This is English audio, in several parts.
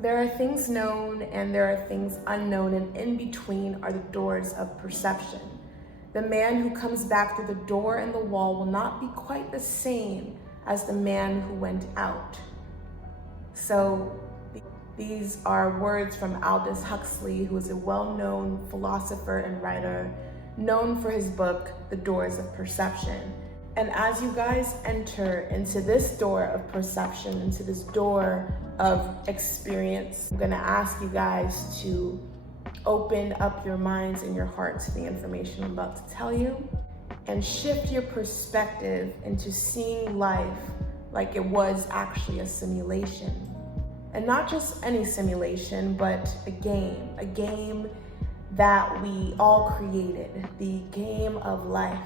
There are things known and there are things unknown, and in between are the doors of perception. The man who comes back through the door in the wall will not be quite the same as the man who went out. So these are words from Aldous Huxley, who is a well-known philosopher and writer, known for his book, The Doors of Perception. And as you guys enter into this door of perception, into this door of experience, I'm gonna ask you guys to open up your minds and your hearts to the information I'm about to tell you, and shift your perspective into seeing life like it was actually a simulation. And not just any simulation, but a game that we all created, the game of life.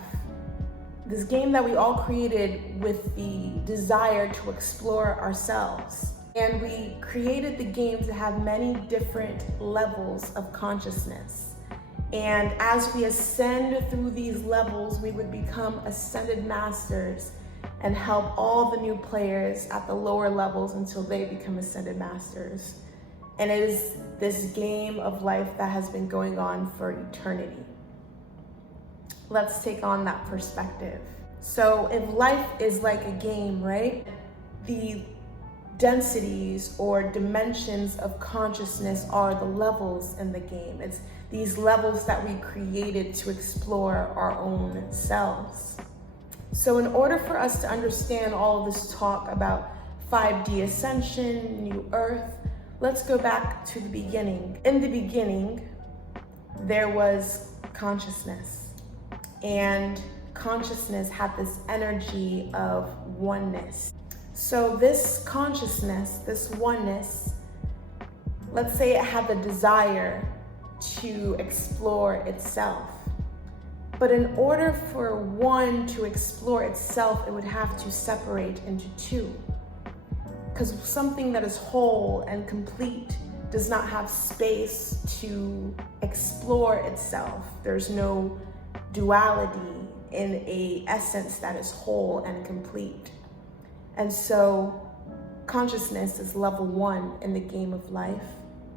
This game that we all created with the desire to explore ourselves. And we created the game to have many different levels of consciousness. And as we ascend through these levels, we would become ascended masters and help all the new players at the lower levels until they become ascended masters. And it is this game of life that has been going on for eternity. Let's take on that perspective. So if life is like a game, right? The densities or dimensions of consciousness are the levels in the game. It's these levels that we created to explore our own selves. So in order for us to understand all of this talk about 5D ascension, new earth, let's go back to the beginning. In the beginning, there was consciousness. And consciousness had this energy of oneness. So this consciousness, this oneness, let's say it had the desire to explore itself. But in order for one to explore itself, it would have to separate into two. Because something that is whole and complete does not have space to explore itself. There's no duality in a essence that is whole and complete. And so consciousness is level one in the game of life.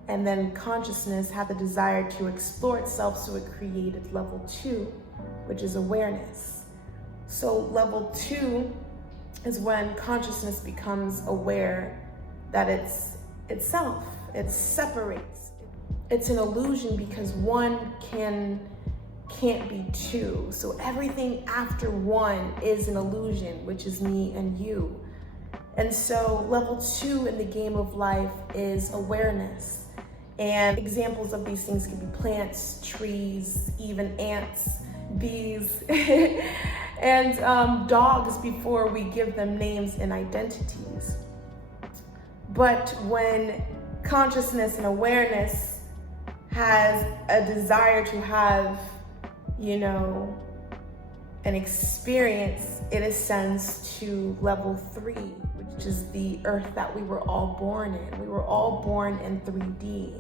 And then consciousness had the desire to explore itself, so it created level two, which is awareness. So level two is when consciousness becomes aware that it's itself, it separates. It's an illusion because one can't be two. So everything after one is an illusion, which is me and you. And so level two in the game of life is awareness. And examples of these things can be plants, trees, even ants, bees, and dogs before we give them names and identities. But when consciousness and awareness has a desire to have, an experience, it ascends to level 3, which is the earth that we were all born in. We were all born in 3D.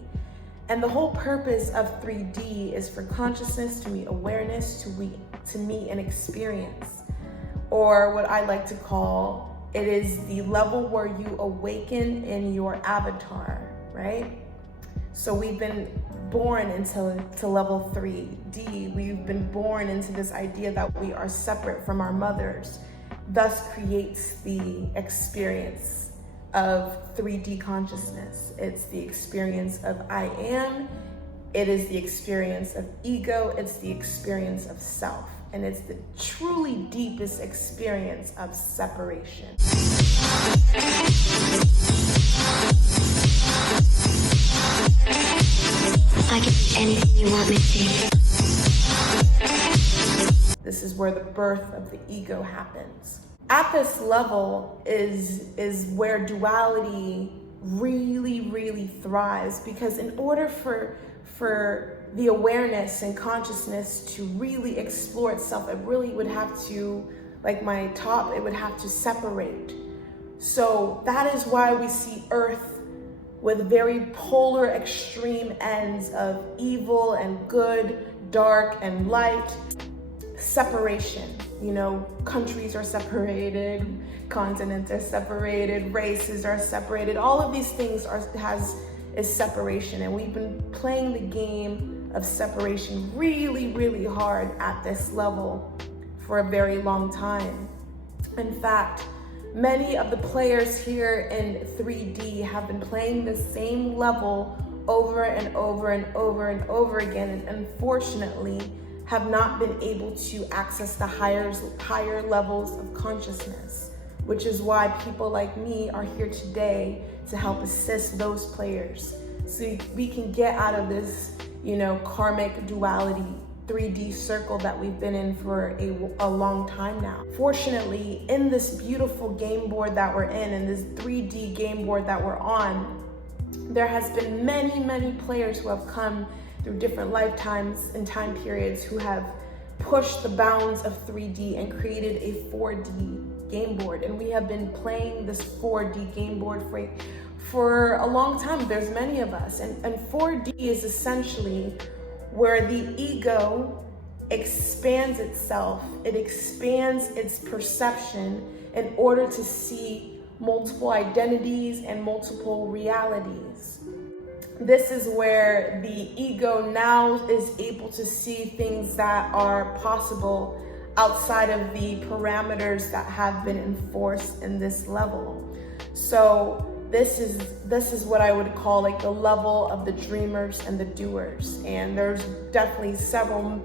And the whole purpose of 3D is for consciousness to meet awareness, to meet an experience. Or what I like to call, it is the level where you awaken in your avatar, right? So we've been born into level 3D. We've been born into this idea that we are separate from our mothers, thus creates the experience of 3D consciousness. It's the experience of I am, it is the experience of ego, it's the experience of self, and it's the truly deepest experience of separation. I can be anything you want me to be. This is where the birth of the ego happens. At this level is where duality really thrives, because in order for the awareness and consciousness to really explore itself, it really would have to, like my top, it would have to separate. So that is why we see Earth with very polar extreme ends of evil and good, dark and light, separation. countries are separated, continents are separated, races are separated. All of these things is separation, and we've been playing the game of separation really, really hard at this level for a very long time. In fact, many of the players here in 3D have been playing the same level over and over and over and over again, and unfortunately have not been able to access the higher levels of consciousness, which is why people like me are here today to help assist those players so we can get out of this, karmic duality 3D circle that we've been in for a long time now. Fortunately, in this beautiful game board that we're in this 3D game board that we're on, there has been many, many players who have come through different lifetimes and time periods who have pushed the bounds of 3D and created a 4D game board. And we have been playing this 4D game board for a long time. There's many of us. And 4D is essentially where the ego expands itself. It expands its perception in order to see multiple identities and multiple realities. This is where the ego now is able to see things that are possible outside of the parameters that have been enforced in this level. So this is what I would call like the level of the dreamers and the doers. And there's definitely several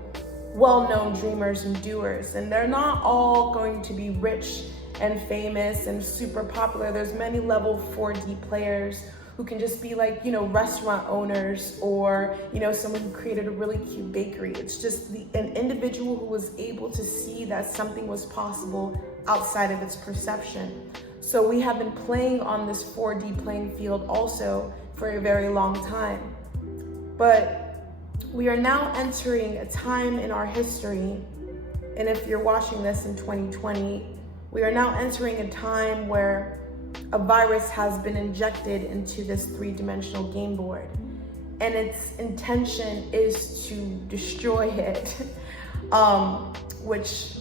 well-known dreamers and doers, and they're not all going to be rich and famous and super popular. There's many level 4D players who can just be like, restaurant owners, or, someone who created a really cute bakery. It's just an individual who was able to see that something was possible outside of its perception. So we have been playing on this 4D playing field also for a very long time. But we are now entering a time in our history, and if you're watching this in 2020, we are now entering a time where a virus has been injected into this 3-dimensional game board, and its intention is to destroy it, which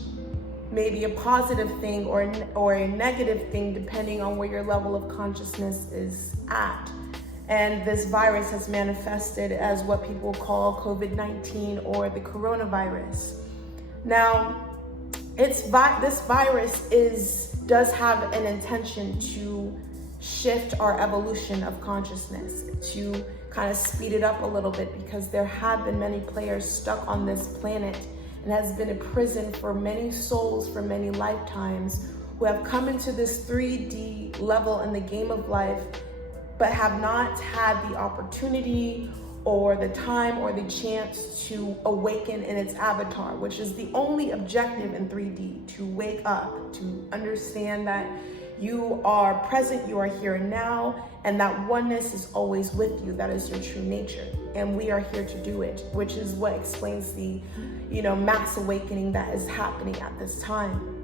may be a positive thing or a negative thing depending on where your level of consciousness is at. And this virus has manifested as what people call COVID-19 or the coronavirus. Now, this virus does have an intention to shift our evolution of consciousness, to kind of speed it up a little bit, because there have been many players stuck on this planet and has been a prison for many souls for many lifetimes who have come into this 3D level in the game of life, but have not had the opportunity or the time or the chance to awaken in its avatar, which is the only objective in 3D, to wake up, to understand that you are present, you are here and now, and that oneness is always with you. That is your true nature. And we are here to do it, which is what explains the, mass awakening that is happening at this time.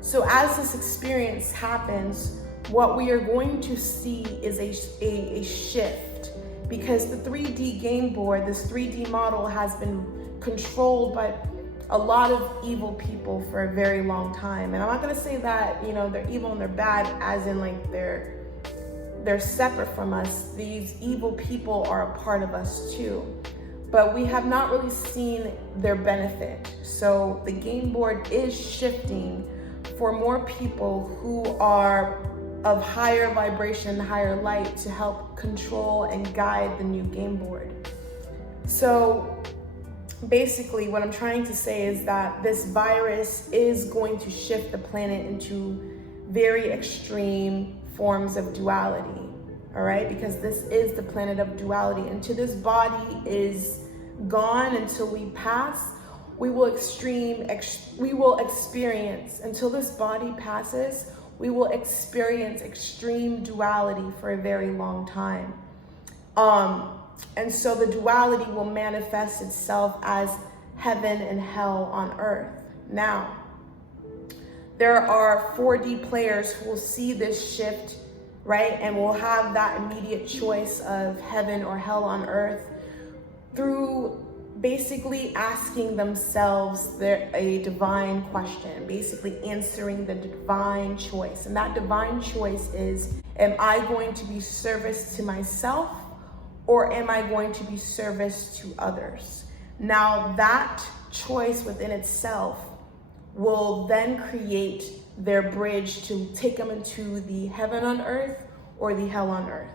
So as this experience happens, what we are going to see is a shift, because the 3D game board, this 3D model, has been controlled by a lot of evil people for a very long time. And I'm not gonna say that, they're evil and they're bad as in like they're separate from us. These evil people are a part of us too, but we have not really seen their benefit. So the game board is shifting for more people who are of higher vibration, higher light, to help control and guide the new game board. So basically what I'm trying to say is that this virus is going to shift the planet into very extreme forms of duality, all right? Because this is the planet of duality. Until this body is gone, until we pass, we will experience, until this body passes, we will experience extreme duality for a very long time. And so the duality will manifest itself as heaven and hell on earth. Now, there are 4D players who will see this shift, right? And will have that immediate choice of heaven or hell on earth through basically asking themselves a divine question, basically answering the divine choice. And that divine choice is, am I going to be service to myself, or am I going to be service to others? Now that choice within itself will then create their bridge to take them into the heaven on earth or the hell on earth.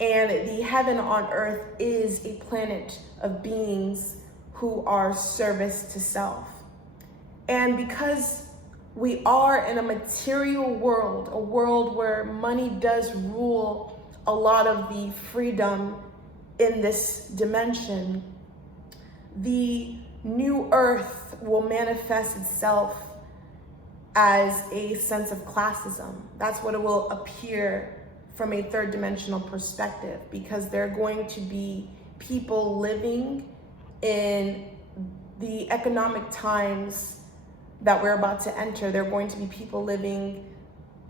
And the heaven on earth is a planet of beings who are service to self. And because we are in a material world, a world where money does rule a lot of the freedom in this dimension, the new earth will manifest itself as a sense of classism. That's what it will appear from a third dimensional perspective, because there are going to be people living in the economic times that we're about to enter. There are going to be people living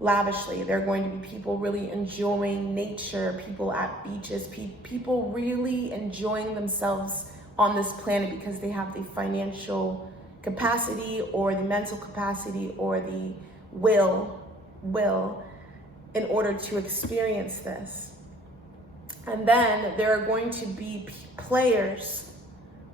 lavishly. There are going to be people really enjoying nature, people at beaches, people really enjoying themselves on this planet because they have the financial capacity or the mental capacity or the will in order to experience this. And then there are going to be players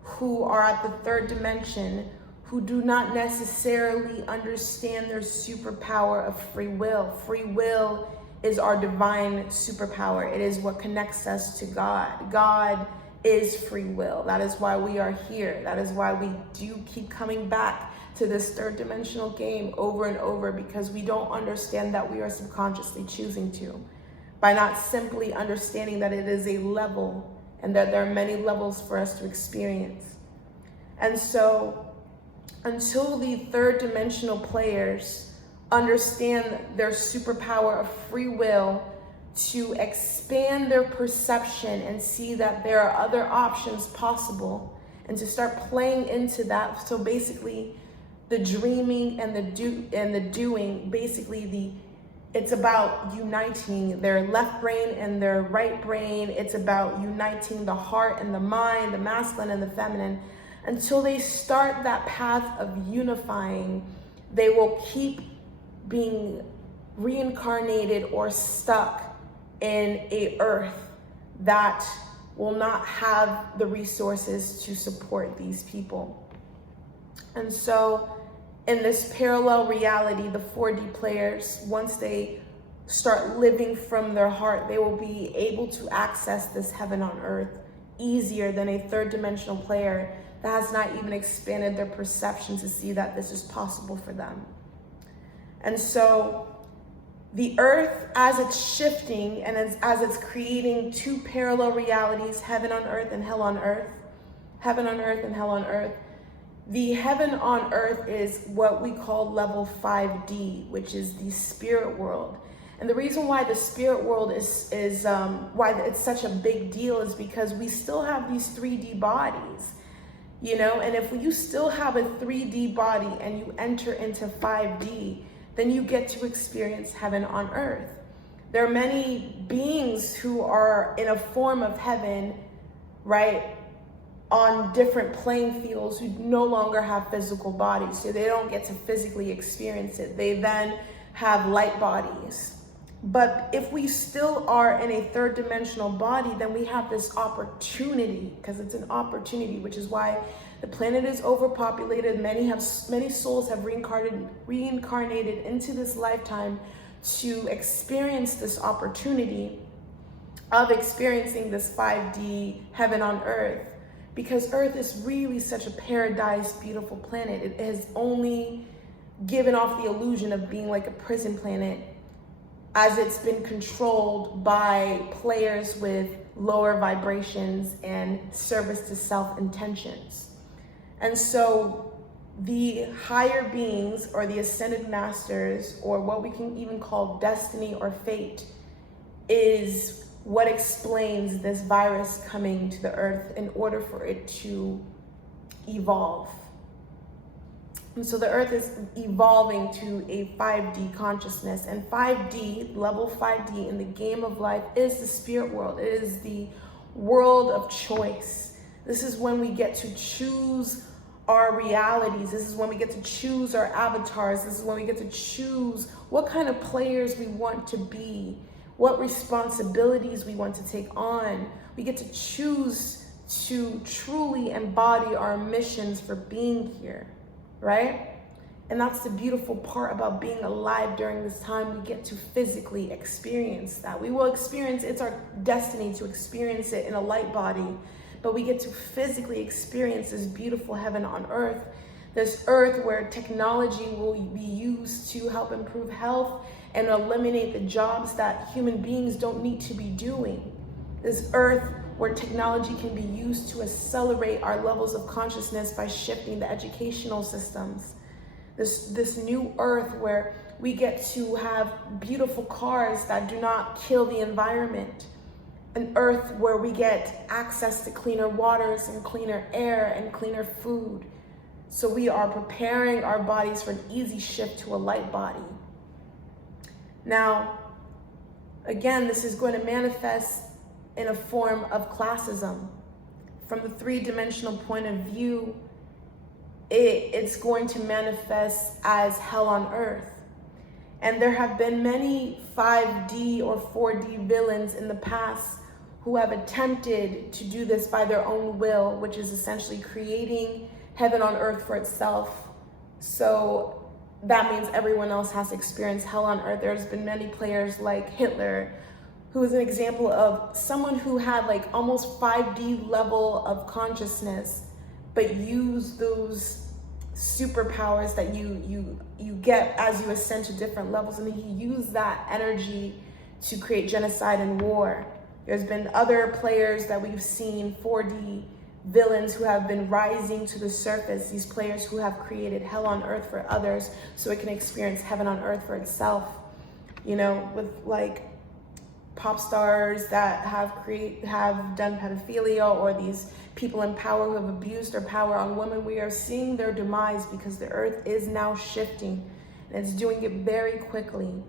who are at the third dimension who do not necessarily understand their superpower of free will. Free will is our divine superpower. It is what connects us to God. God is free will. That is why we are here. That is why we do keep coming back to this third dimensional game over and over, because we don't understand that we are subconsciously choosing to, by not simply understanding that it is a level and that there are many levels for us to experience. And so until the third dimensional players understand their superpower of free will to expand their perception and see that there are other options possible, and to start playing into that. So basically the dreaming and the doing, basically it's about uniting their left brain and their right brain. It's about uniting the heart and the mind, the masculine and the feminine. Until they start that path of unifying, they will keep being reincarnated or stuck in a earth that will not have the resources to support these people. And so in this parallel reality, the 4D players, once they start living from their heart, they will be able to access this heaven on earth easier than a third dimensional player that has not even expanded their perception to see that this is possible for them. And so the earth, as it's shifting and as it's creating two parallel realities, heaven on earth and hell on earth, heaven on earth and hell on earth, the heaven on earth is what we call level 5D, which is the spirit world. And the reason why the spirit world is why it's such a big deal is because we still have these 3D bodies, you know, and if you still have a 3D body and you enter into 5D, then you get to experience heaven on earth. There are many beings who are in a form of heaven, right, on different playing fields, who no longer have physical bodies, so they don't get to physically experience it. They then have light bodies. But if we still are in a third dimensional body, then we have this opportunity, because it's an opportunity, which is why the planet is overpopulated. Many souls have reincarnated into this lifetime to experience this opportunity of experiencing this 5D heaven on earth, because earth is really such a paradise, beautiful planet. It has only given off the illusion of being like a prison planet, as it's been controlled by players with lower vibrations and service to self intentions. And so the higher beings, or the ascended masters, or what we can even call destiny or fate, is what explains this virus coming to the earth in order for it to evolve. And so the earth is evolving to a 5D consciousness, and 5D, level 5D in the game of life, is the spirit world. It is the world of choice. This is when we get to choose our realities. This is when we get to choose our avatars. This is when we get to choose what kind of players we want to be, what responsibilities we want to take on. We get to choose to truly embody our missions for being here, right? And that's the beautiful part about being alive during this time. We get to physically experience that. We will experience, it's our destiny to experience it in a light body, but we get to physically experience this beautiful heaven on earth. This earth where technology will be used to help improve health and eliminate the jobs that human beings don't need to be doing. This earth where technology can be used to accelerate our levels of consciousness by shifting the educational systems. This new earth where we get to have beautiful cars that do not kill the environment. An earth where we get access to cleaner waters and cleaner air and cleaner food. So we are preparing our bodies for an easy shift to a light body. Now, again, this is going to manifest in a form of classism. From the three-dimensional point of view, it's going to manifest as hell on earth. And there have been many 5D or 4D villains in the past who have attempted to do this by their own will, which is essentially creating heaven on earth for itself. So that means everyone else has to experience hell on earth. There's been many players like Hitler, who is an example of someone who had like almost 5D level of consciousness, but used those superpowers that you get as you ascend to different levels, and he used that energy to create genocide and war. There's been other players that we've seen, 4D villains, who have been rising to the surface, these players who have created hell on earth for others so it can experience heaven on earth for itself. You know, with like pop stars that have done pedophilia, or these people in power who have abused their power on women. We are seeing their demise because the earth is now shifting, and it's doing it very quickly.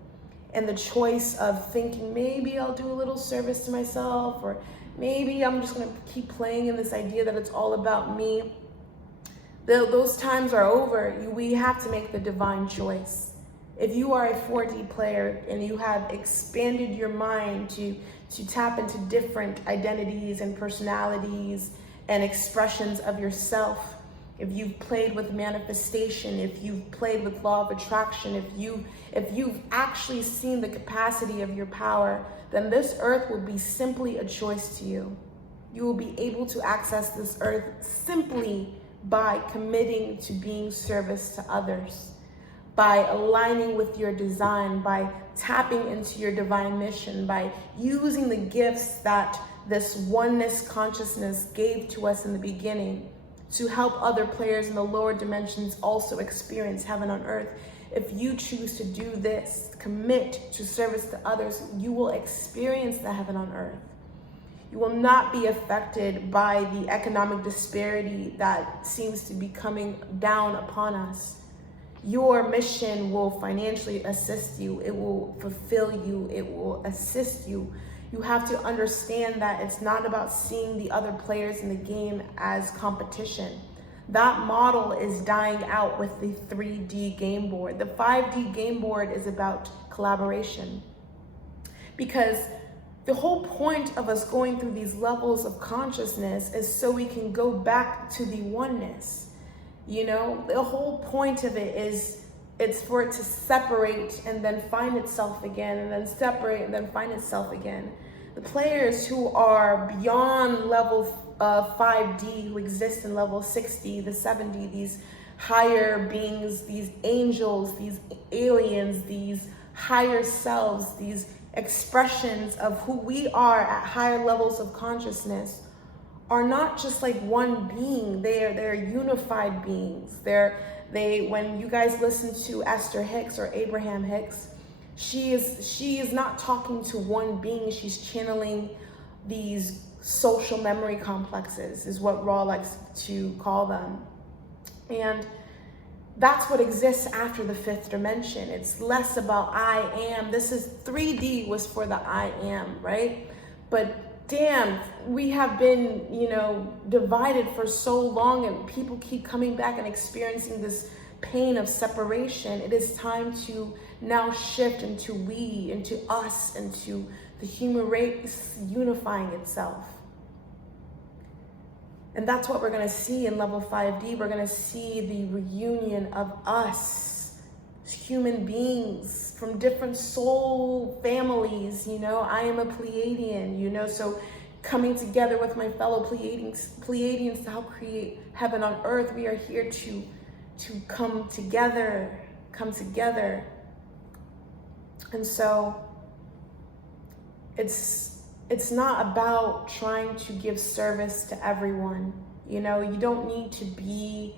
And the choice of thinking, maybe I'll do a little service to myself, or maybe I'm just gonna keep playing in this idea that it's all about me. Those times are over. We have to make the divine choice. If you are a 4D player and you have expanded your mind to tap into different identities and personalities and expressions of yourself, if you've played with manifestation, if you've played with law of attraction, if you've actually seen the capacity of your power, then this earth will be simply a choice to you. You will be able to access this earth simply by committing to being service to others, by aligning with your design, by tapping into your divine mission, by using the gifts that this oneness consciousness gave to us in the beginning to help other players in the lower dimensions also experience heaven on earth. If you choose to do this, commit to service to others, you will experience the heaven on earth. You will not be affected by the economic disparity that seems to be coming down upon us. Your mission will financially assist you. It will fulfill you. It will assist you. You have to understand that it's not about seeing the other players in the game as competition. That model is dying out with the 3D game board. The 5D game board is about collaboration. Because the whole point of us going through these levels of consciousness is so we can go back to the oneness. You know, the whole point of it is it's for it to separate and then find itself again, and then separate and then find itself again. The players who are beyond level 5D, who exist in level 60, the 70, these higher beings, these angels, these aliens, these higher selves, these expressions of who we are at higher levels of consciousness, are not just like one being. They're unified beings. When you guys listen to Esther Hicks or Abraham Hicks, she is not talking to one being. She's channeling these social memory complexes, is what Ra likes to call them. And that's what exists after the fifth dimension. It's less about I am. This is 3D was for the I am, right? But damn, we have been, divided for so long, and people keep coming back and experiencing this pain of separation. It is time to now shift into we, into us, into the human race unifying itself. And that's what we're going to see in level 5D. We're going to see the reunion of us, human beings from different soul families. I am a Pleiadian, so coming together with my fellow Pleiadians to help create heaven on earth. We are here to come together. And so it's not about trying to give service to everyone. You don't need to be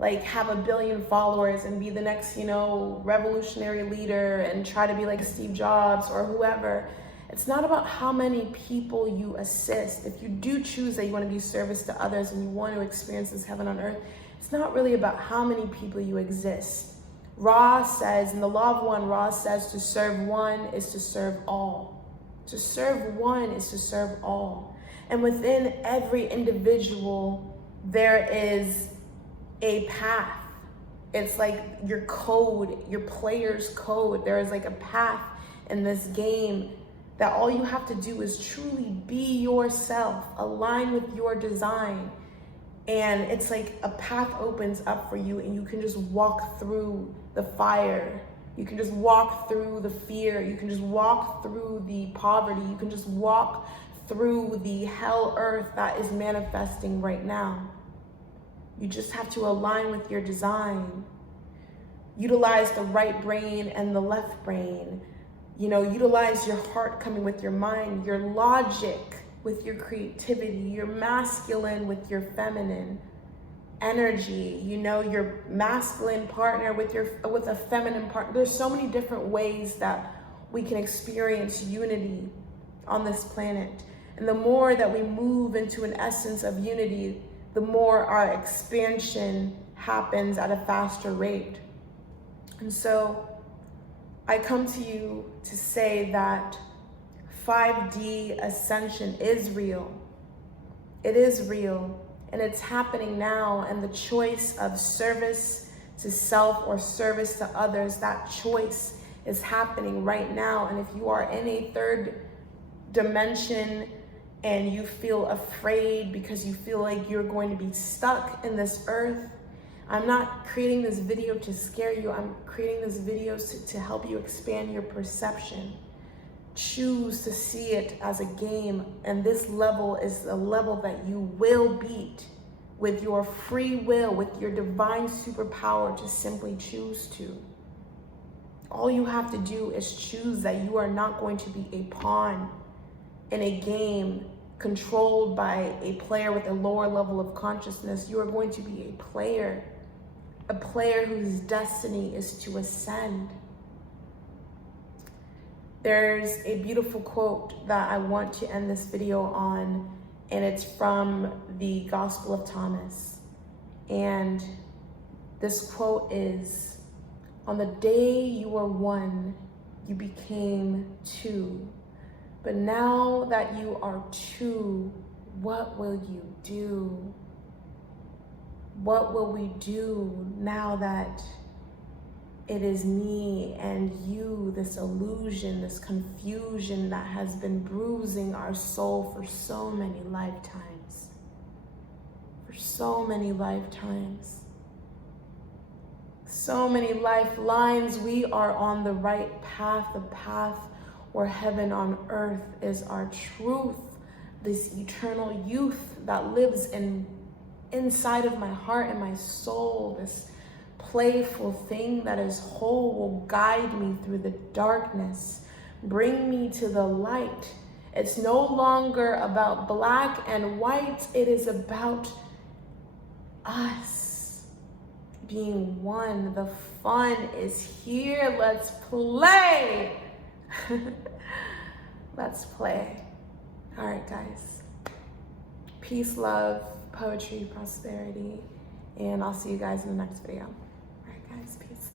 have 1 billion followers and be the next, revolutionary leader and try to be like Steve Jobs or whoever. It's not about how many people you assist. If you do choose that you want to be service to others and you want to experience this heaven on earth, it's not really about how many people you exist. Ra says, in the Law of One, Ra says to serve one is to serve all. To serve one is to serve all. And within every individual, there is a path. It's like your code, your player's code. There is like a path in this game that all you have to do is truly be yourself, align with your design. And it's like a path opens up for you and you can just walk through the fire. You can just walk through the fear. You can just walk through the poverty. You can just walk through the hell earth that is manifesting right now. You just have to align with your design. Utilize the right brain and the left brain. Utilize your heart coming with your mind, your logic with your creativity, your masculine with your feminine energy, your masculine partner with a feminine partner. There's so many different ways that we can experience unity on this planet. And the more that we move into an essence of unity, the more our expansion happens at a faster rate. And so I come to you to say that 5D ascension is real. It is real, and it's happening now. And the choice of service to self or service to others, that choice is happening right now. And if you are in a third dimension and you feel afraid because you feel like you're going to be stuck in this earth, I'm not creating this video to scare you. I'm creating this video to help you expand your perception. Choose to see it as a game, and this level is a level that you will beat with your free will, with your divine superpower to simply choose to. All you have to do is choose that you are not going to be a pawn in a game controlled by a player with a lower level of consciousness. You are going to be a player whose destiny is to ascend. There's a beautiful quote that I want to end this video on, and it's from the Gospel of Thomas. And this quote is, "On the day you were one, you became two. But now that you are two, what will you do? What will we do now that it is me and you, this illusion, this confusion that has been bruising our soul for so many lifetimes? For so many lifetimes. So many lifelines. We are on the right path, the path where heaven on earth is our truth, this eternal youth that lives inside of my heart and my soul, this playful thing that is whole will guide me through the darkness, bring me to the light. It's no longer about black and white. It is about us being one. The fun is here. Let's play. Let's play. All right, guys. Peace, love, poetry, prosperity, and I'll see you guys in the next video. All right, guys, peace.